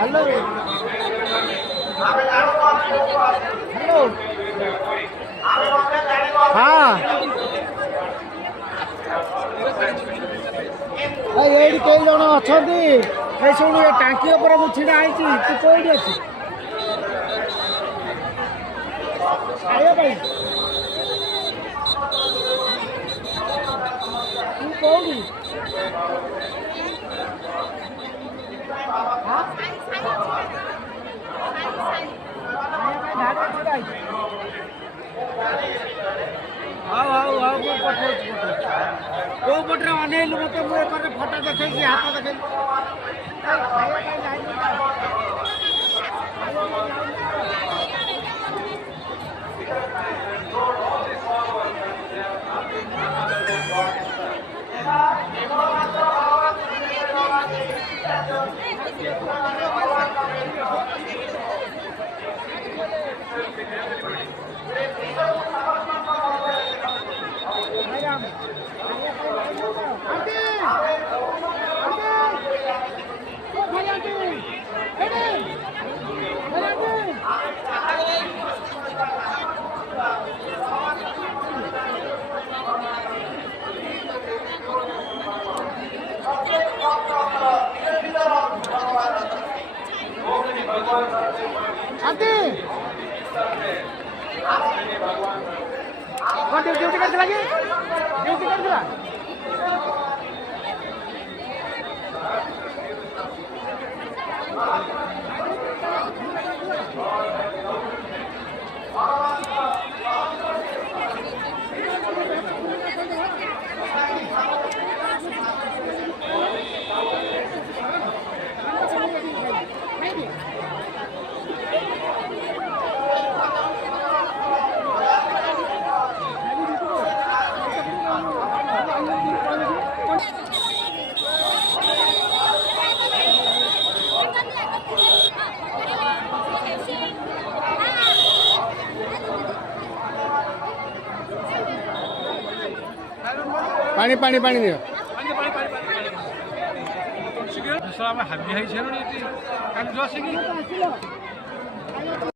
hello hello हाँ ये कई जन अच्छा शुण टांकी उपर मुझे छिड़ा है तू कौटी अच्छी खाया तू कौटी कौ पटे अनेलु मत फटा देखे हाथ देखे ड्यूटी करथिला कि ड्यूटी करथिला पानी पानी पानी दियो हाबी है